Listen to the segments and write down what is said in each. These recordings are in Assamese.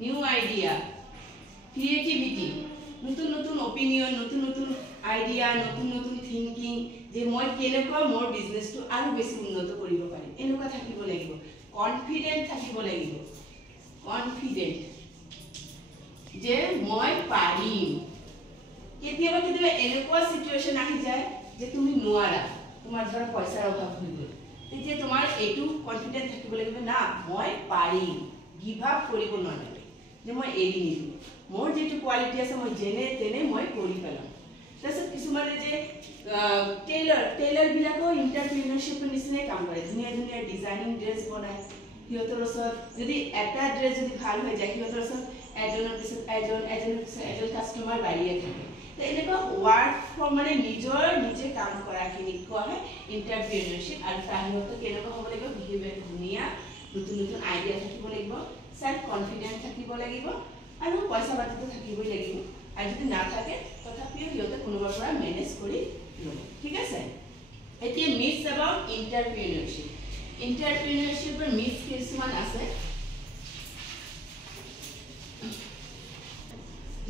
নিউ আইডিয়া, ক্রিয়েটিভিটি, নতুন নতুন অপিনিয়ন, নতুন নতুন আইডিয়া, নতুন নতুন থিংকিং, যে মই কেনেকুৱা মোৰ বিজনেছটো আৰু বেছি উন্নত কৰিব পাৰিম, এনেকুৱা থাকিব লাগিব। কনফিডেন্ট থাকিব লাগিব, কনফিডেন্ট যে মই পাৰিম। কেতিয়াবা কেতিয়াবা এনেকুৱা সিচুৱেশ্যন আহি যায় যে তুমি নোৱাৰা, তোমাৰ ধৰা পইচাৰ অভাৱ হৈ গ'ল, তেতিয়া তোমাৰ এইটো কনফিডেন্ট থাকিব লাগিব, না মই পাৰিম, গিভ আপ কৰিব নালাগে, যে মই এৰি নিদিওঁ, মোৰ যেটো কোৱালিটি আছে মই যেনে তেনে মই কৰি পেলাম। তাৰপিছত কিছুমানে যে টেইলাৰ বিলাকো ইণ্টাৰপ্ৰিনাৰশ্বিপৰ নিচিনাই কাম কৰে, ধুনীয়া ধুনীয়া ডিজাইনিং ড্ৰেছ বনায়। সিহঁতৰ ওচৰত যদি এটা ড্ৰেছ যদি ভাল হৈ যায়, সিহঁতৰ ওচৰত এজনৰ পিছত এজনৰ পিছত এজন কাষ্টমাৰ বাঢ়িয়ে থাকে। তো এনেকুৱা ৱাৰ্ক ফ্ৰম মানে নিজে কাম কৰাখিনিক কোৱা হয় ইণ্টাৰপ্ৰিনাৰশ্বিপ। আৰু তাৰ সিহঁতৰ কেনেকুৱা হ'ব লাগিব, বিহেভিয়াৰ ধুনীয়া, নতুন নতুন আইডিয়া থাকিব লাগিব, সেল্ফ কনফিডেন্স থাকিব লাগিব, আৰু পইচা পাতিটো থাকিবই লাগিব। আৰু যদি নাথাকে তথাপিও সিহঁতে কোনোবাৰ পৰা মেনেজ কৰি ল'ব। ঠিক আছে, এতিয়া মিথছ এবাউট ইণ্টাৰপ্ৰিনাৰশ্বিপ। ইণ্টাৰপ্ৰিনাৰশ্বিপৰ মিথছ কিছুমান আছে,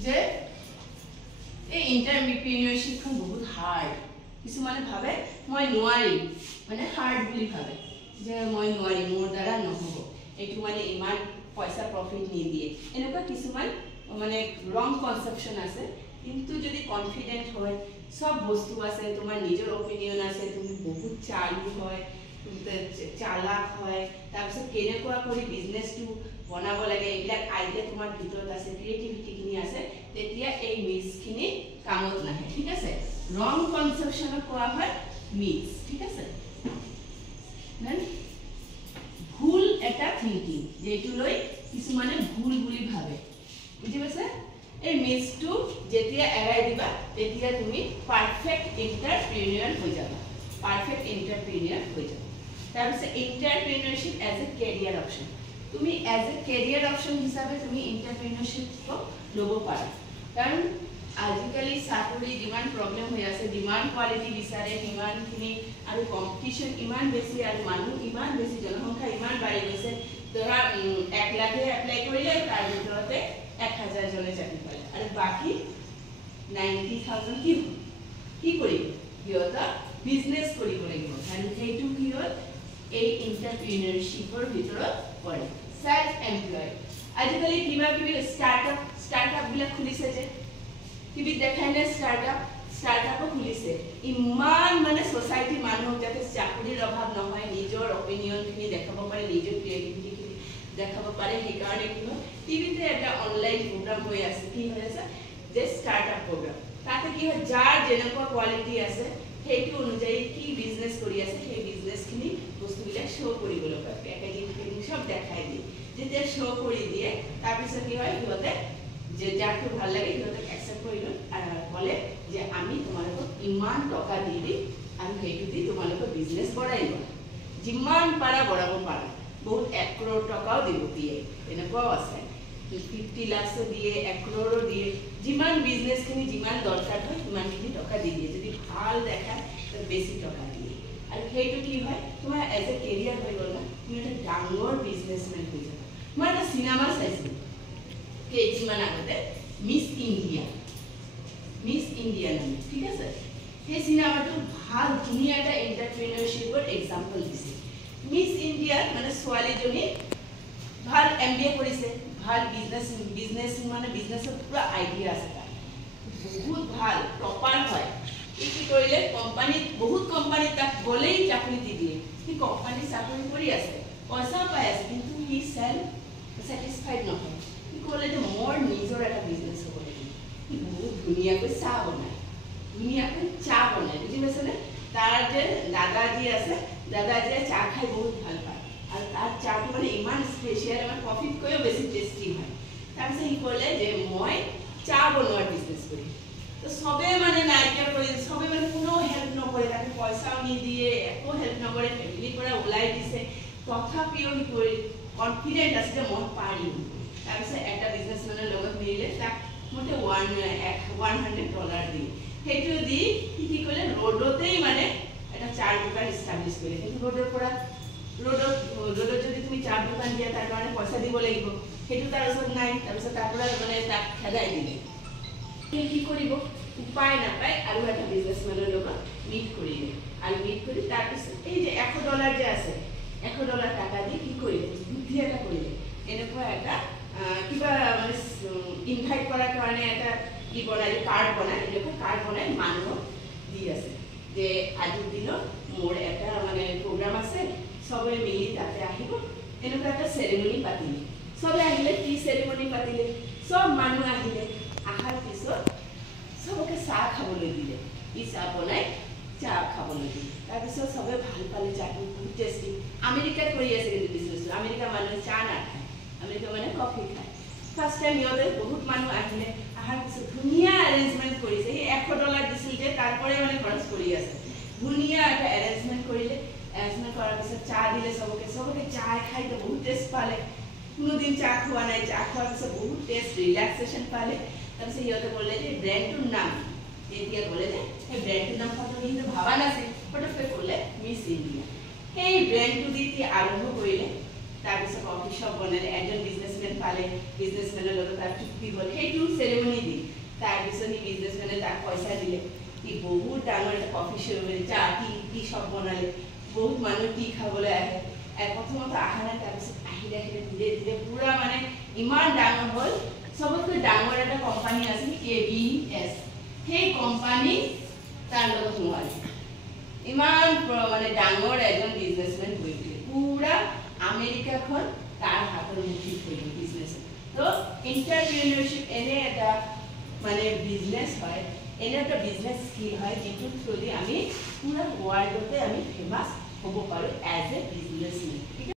যে এই ইণ্টাৰপ্ৰিনাৰশ্বিপখন বহুত হাৰ্ড। কিছুমানে ভাবে মই নোৱাৰিম, মানে হাৰ্ড বুলি ভাবে, যে মই নোৱাৰিম, মোৰ দ্বাৰা নহ'ব, এইটো মানে ইমান পইচা প্ৰফিট নিদিয়ে, এনেকুৱা কিছুমান মানে ৰং কনচেপশ্যন আছে। কিন্তু যদি কনফিডেন্ট হয়, সব বস্তু আছে, তোমাৰ নিজৰ অপিনিয়ন আছে, তুমি বহুত চালু হয়, চালাক হয়, তাৰপিছত কেনেকুৱা কৰি বিজনেছটো বনাব লাগে, এইবিলাক আইডিয়া তোমাৰ ভিতৰত আছে, ক্ৰিয়েটিভিটিখিনি আছে, তেতিয়া এই মিথছখিনি কামত নাহে। ঠিক আছে, ৰং কনচেপশ্যনক কোৱা হয় মিথছ। ঠিক আছে, ভুল এটা থিংকিং, যেটো লৈ কিছুমানে ভুল বুলি ভাবে, বুজি পাইছে? এই মিথছটো যেতিয়া এৰাই দিবা, তেতিয়া তুমি পাৰফেক্ট ইণ্টাৰপ্ৰিনিয়ৰ হৈ যাবা, পাৰফেক্ট ইণ্টাৰপ্ৰিনিয়ৰ হৈ যাবা। তাৰপিছত ইণ্টাৰপ্ৰিনাৰশ্বিপ এজ এ কেৰিয়াৰ অপশ্যন, তুমি এজ এ কেৰিয়াৰ অপশ্যন হিচাপে তুমি ইণ্টাৰপ্ৰিনাৰশ্বিপক ল'ব পাৰা। কাৰণ আজিকালি চাকৰি যিমান প্ৰব্লেম হৈ আছে, যিমান কোৱালিটি বিচাৰে সিমানখিনি, আৰু কম্পিটিশ্যন ইমান বেছি, আৰু মানুহ ইমান বেছি, জনসংখ্যা ইমান বাঢ়ি গৈছে। ধৰা 1 লাখে এপ্লাই কৰিলে, তাৰ ভিতৰতে 1000 জনে চাকৰি পালে, আৰু বাকী 90,000 কি কৰিব? সিহঁতক বিজনেছ কৰিব লাগিব, আৰু সেইটো কি হ'ল এই ইণ্টাৰপ্ৰিনাৰশ্বিপৰ ভিতৰত পৰে। সেল্ফ এমপ্লয়েড, আজিকালি কিবা কিবি ষ্টাৰ্টআপ বিলাক খুলিছে, যে টিভি দেখাই নে ষ্টাৰ্টআপো খুলিছে। ইমান মানে সোসাইটিৰ মানুহক যাতে চাকৰিৰ অভাৱ নহয়, নিজৰ অপিনিয়নখিনি দেখাব পাৰে, নিজৰ ক্ৰিয়েটিভিটিখিনি দেখাব পাৰে, সেইকাৰণে কি হয় টিভিতে এটা অনলাইন প্ৰগ্ৰাম হৈ আছে, কি হৈ আছে যে ষ্টাৰ্টআপ প্ৰগ্ৰাম। তাতে কি হয়, যাৰ যেনেকুৱা কোৱালিটি আছে সেইটো অনুযায়ী কি বিজনেছ কৰি আছে, সেই বিজনেছখিনি বস্তুবিলাক শ্ব' কৰিবলৈ পায়, পেকেজিং সব দেখাই দিয়ে। যেতিয়া শ্ব' কৰি দিয়ে, তাৰপিছত কি হয়, সিহঁতে যে যাৰটো ভাল লাগে সিহঁতক একচেপ্ট কৰি লয়, আৰু ক'লে যে আমি তোমালোকক ইমান টকা দি দিম, আৰু সেইটো দি তোমালোকৰ বিজনেছ বঢ়াই লোৱা, যিমান পাৰা বঢ়াব পাৰা। বহুত 1 crore টকাও দিয়ে, এনেকুৱাও আছে, 50 lakhs দিয়ে, 1 crore দিয়ে, যিমান বিজনেছখিনি যিমান দৰকাৰ হয় সিমানখিনি টকা দি দিয়ে। যদি ভাল দেখায় বেছি টকা দিয়ে, আৰু সেইটো কি হয় তোমাৰ এজ এ কেৰিয়াৰ হৈ গ'ল না, তুমি এটা ডাঙৰ বিজনেছমেন হৈ যাবা। মই এটা চিনেমা চাইছিলোঁ কেইদিনমান আগতে, মিছ ইণ্ডিয়া নামে। ঠিক আছে, সেই চিনেমাটো ভাল ধুনীয়া এটা এণ্টাৰপ্ৰিনাৰশ্বিপৰ এক্সাম্পল দিছে। মিছ ইণ্ডিয়াত মানে ছোৱালীজনী ভাল MBA কৰিছে, ভাল বিজনেছ মানে বিজনেছৰ পুৰা আইডিয়া আছে, তাৰ বহুত ভাল টপাৰ হয়। কি কৰিলে, কোম্পানীত বহুত কোম্পানীত তাক গ'লেই চাকৰি দি দিয়ে, সি কোম্পানীত চাকৰি কৰি আছে, পইচা পাই আছে, কিন্তু সি চেল্ফ ছেটিছফাইড নহয়। সি ক'লে যে মোৰ নিজৰ এটা বিজনেছ হ'ব লাগিব। সি বহুত ধুনীয়াকৈ চাহ বনায়, বুজি পাইছেনে? তাৰ যে দাদাজী আছে, দাদাজীয়ে চাহ খাই বহুত ভাল পায়, আৰু তাৰ চাহটো মানে ইমান স্পেচিয়েল, আমাৰ কফিতকৈও বেছি টেষ্টি হয়। তাৰপিছত সি ক'লে যে মই চাহ বনোৱাৰ বিজনেছ কৰিম। তো চবে মানে নাইকিয়া কৰি, চবে মানে কোনেও হেল্প নকৰে, তাকে পইচাও নিদিয়ে, একো হেল্প নকৰে, ফেমিলিৰ পৰা ওলাই দিছে, তথাপিও সি কৰি কনফিডেণ্ট আছে যে মই পাৰিম। তাৰপিছত এটা বিজনেছমেনৰ লগত মিলিলে, তাক মোটে $100 দিয়ে, সেইটো দি সি কি কৰিলে, ৰোডতেই মানে এটা চাৰ দোকান ইষ্টাব্লিছ কৰিলে। কিন্তু ৰোডত যদি তুমি চাৰ দোকান দিয়া, তাৰ কাৰণে পইচা দিব লাগিব, সেইটো তাৰ ওচৰত নাই, তাৰপিছত তাৰ পৰা মানে তাক খেদাই দিলে। কি কৰিব উপায় নাপায় আৰু এটা বিজনেছমেনৰ লগত মিট কৰিলে, আৰু মিট কৰি তাৰপিছত এই যে $100 যে আছে, $100 টাকা দি কি কৰিলে, বুদ্ধি এটা কৰিলে, এনেকুৱা এটা কিবা মানে ইনভাইট কৰাৰ কাৰণে এটা কি বনাই কাৰ্ড বনাই, এনেকুৱা কাৰ্ড বনাই মানুহক দি আছে যে আজিৰ দিনত মোৰ এটা মানে প্ৰগ্ৰাম আছে, সবে মিলি তাতে আহিব, এনেকুৱা এটা চেৰিমনি পাতিলে। সবে আহিলে, টি চেৰিমনি পাতিলে, সব মানুহ আহিলে, আহাৰ পিছত সবকে চাহ খাবলৈ দিলে, ই চাহ বনাই চাহ খাবলৈ দিলে। তাৰপিছত সবে ভাল পালে, চাহটো বহুত টেষ্টি। আমেৰিকাত কৰি আছে কিন্তু বিজনেছটো, আমেৰিকাৰ মানুহে চাহ নাখায়, আমেৰিকা মানে কফি খায়। ফাৰ্ষ্ট টাইম সিহঁতে বহুত মানুহ আহিলে, আহাৰ পিছত ধুনীয়া এৰেঞ্জমেণ্ট কৰিছে, সেই $100 দিছিল যে তাৰ পৰাই মানে খৰচ কৰি আছে, ধুনীয়া এটা এৰেঞ্জমেণ্ট কৰিলে। এৰেঞ্জমেণ্ট কৰাৰ পিছত চাহ দিলে সবকে, সবকে চাহ খাই তো বহুত টেষ্ট পালে, কোনোদিন চাহ খোৱা নাই, চাহ খোৱাৰ পিছত বহুত টেষ্ট ৰিলেক্সেশ্যন পালে। তাৰপিছত সিহঁতে ক'লে যে ব্ৰেণ্ডটোৰ নাম, তেতিয়া ক'লে যে সেই ব্ৰেণ্ডটোৰ নাম কথা কিন্তু ভাবা নাছিল, পটককৈ ক'লে মিছ ইণ্ডিয়া। সেই ব্ৰেণ্ডটো দি আৰম্ভ কৰিলে। তাৰপিছত কফি শ্বপ বনালে, এজন বিজনেছমেন পালে, বিজনেছমেনৰ লগত তাৰ চুক্তি হ'ল, সেইটো চেৰিমনি দি তাৰপিছত সি বিজনেছমেনে তাক পইচা দিলে, সি বহুত ডাঙৰ এটা কফি শ্বপ চাহ টি শ্বপ বনালে, বহুত মানুহ টি খাবলৈ আহে। প্ৰথমতে অহা নাই, তাৰপিছত আহিলে আহিলে ধীৰে ধীৰে পুৰা মানে ইমান ডাঙৰ হ'ল। সবতকৈ ডাঙৰ এটা কোম্পানী আছিল KBS, সেই কোম্পানী তাৰ লগত নোৱাৰে, ইমান মানে ডাঙৰ এজন বিজনেছমেন হৈ উঠিলে, পুৰা আমেৰিকাখন তাৰ হাতৰ মুঠিত হৈ গ'ল বিজনেছত। তো এণ্টাৰপ্ৰিনিয়ৰশ্বিপ এনে এটা মানে বিজনেছ হয়, এনে এটা বিজনেছ স্কিল হয়, যিটোৰ থ্ৰুদি আমি পুৰা ৱৰ্ল্ডতে আমি ফেমাছ হ'ব পাৰোঁ এজ এ বিজনেছমেন।